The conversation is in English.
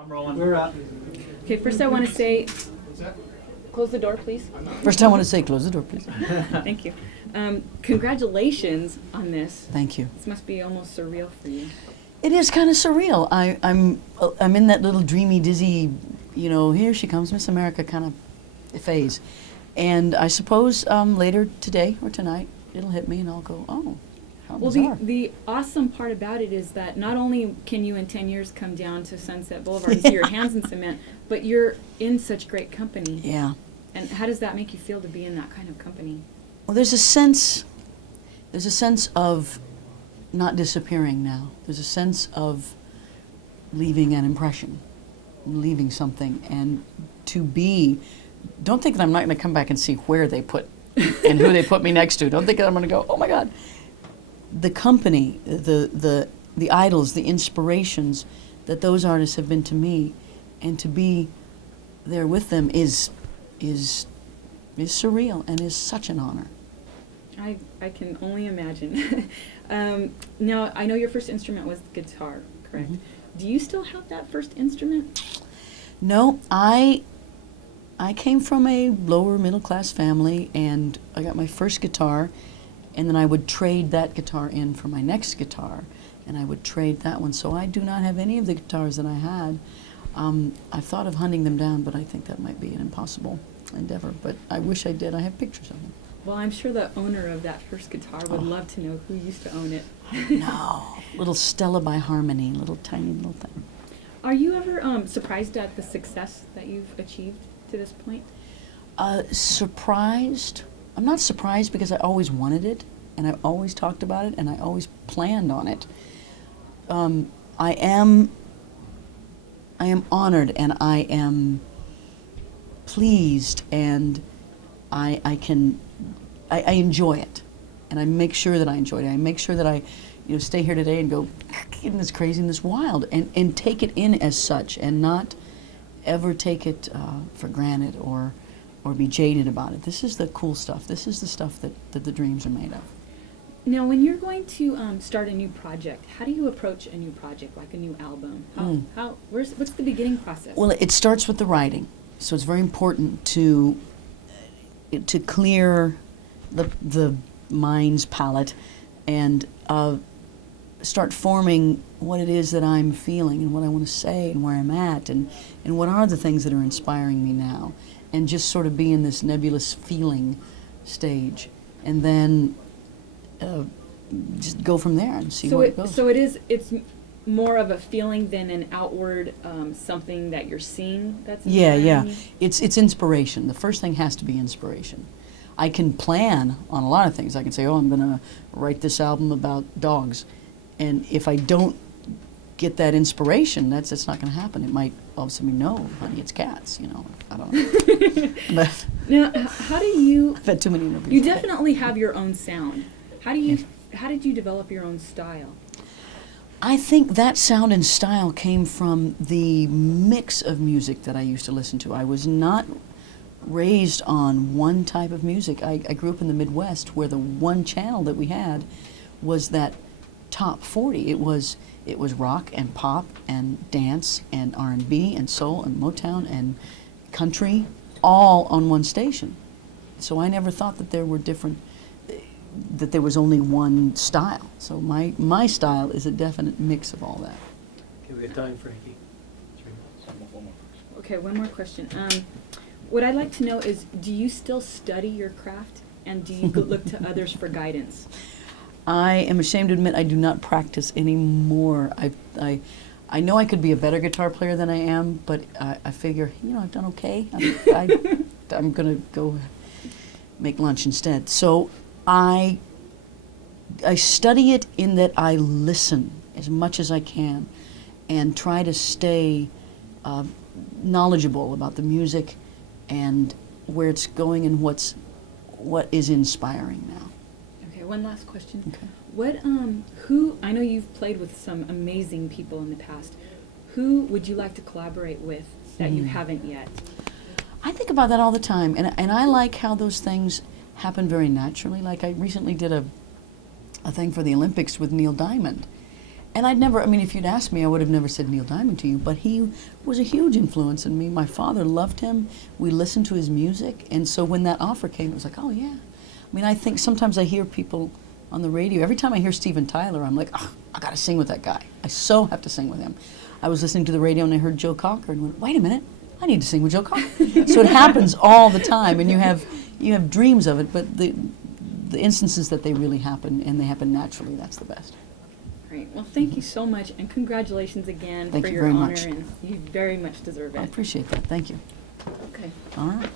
I'm rolling. We're up. Okay, first I want to say, close the door, please. First I want to say, close the door, please. Thank you. Congratulations on this. Thank you. This must be almost surreal for you. It is kind of surreal. I'm in that little dreamy, dizzy, here she comes, Miss America kind of phase. And I suppose later today or tonight, it'll hit me and I'll go, oh, how bizarre. Well, the awesome part about it is that not only can you in 10 years come down to Sunset Boulevard and see your hands in cement, but you're in such great company. Yeah. And how does that make you feel to be in that kind of company? Well, there's a sense of not disappearing now. There's a sense of leaving an impression, leaving something, and to be, don't think that I'm not going to come back and see where they put and who they put me next to. Don't think that I'm going to go, oh my God. The company, the idols, the inspirations that those artists have been to me, and to be there with them is surreal and is such an honor. I can only imagine. Now, I know your first instrument was the guitar, correct? Mm-hmm. Do you still have that first instrument? No, I came from a lower middle class family, and I got my first guitar, and then I would trade that guitar in for my next guitar, and I would trade that one. So I do not have any of the guitars that I had. I've thought of hunting them down, but I think that might be an impossible endeavor. But I wish I did. I have pictures of them. Well, I'm sure the owner of that first guitar would love to know who used to own it. No, little Stella by Harmony, little tiny little thing. Are you ever surprised at the success that you've achieved to this point? Surprised? I'm not surprised because I always wanted it, and I always talked about it, and I always planned on it. I am honored, and I am pleased, and I enjoy it, and I make sure that I enjoy it. I make sure that I, stay here today and go, isn't this crazy and this wild, and take it in as such, and not ever take it for granted or be jaded about it. This is the cool stuff. This is the stuff that the dreams are made of. Now, when you're going to start a new project, how do you approach a new project, like a new album? What's the beginning process? Well, it starts with the writing, so it's very important to clear the mind's palette and start forming what it is that I'm feeling and what I want to say and where I'm at and what are the things that are inspiring me now, and just sort of be in this nebulous feeling stage, and then just go from there and see where it goes. So it's more of a feeling than an outward something that you're seeing that's inspiring you? It's inspiration. The first thing has to be inspiration. I can plan on a lot of things. I can say, I'm going to write this album about dogs. And if I don't get that inspiration, that's not going to happen. It might all of a sudden be, no, honey, it's cats, I don't know. But now, how do you... I've had too many interviews. You definitely have your own sound. How did you develop your own style? I think that sound and style came from the mix of music that I used to listen to. I was not raised on one type of music. I grew up in the Midwest, where the one channel that we had was that top 40. It was rock and pop and dance and R&B and soul and Motown and country, all on one station. So I never thought that there were that there was only one style. So my style is a definite mix of all that. Okay, we have time, Frankie. 3 minutes. Okay, one more question. What I'd like to know is, do you still study your craft, and do you look to others for guidance? I am ashamed to admit I do not practice anymore. I know I could be a better guitar player than I am, but I figure, I've done okay. I'm going to go make lunch instead. So I study it in that I listen as much as I can and try to stay knowledgeable about the music and where it's going and what is inspiring now. Okay, one last question. Okay. Who, I know you've played with some amazing people in the past. Who would you like to collaborate with that you haven't yet? I think about that all the time, and I like how those things happen very naturally. Like I recently did a thing for the Olympics with Neil Diamond, And I'd never, I mean, if you'd asked me, I would have never said Neil Diamond to you, but he was a huge influence on me. My father loved him. We listened to his music. And so when that offer came, it was like, oh, yeah. I mean, I think sometimes I hear people on the radio. Every time I hear Steven Tyler, I'm like, oh, I got to sing with that guy. I so have to sing with him. I was listening to the radio and I heard Joe Cocker and went, wait a minute, I need to sing with Joe Cocker. So it happens all the time, and you have dreams of it, but the instances that they really happen, and they happen naturally, that's the best. Great. Well, thank you so much, and congratulations again Thank for you your very honor, much. and you very much deserve I it. appreciate that. Thank you. Okay. All right.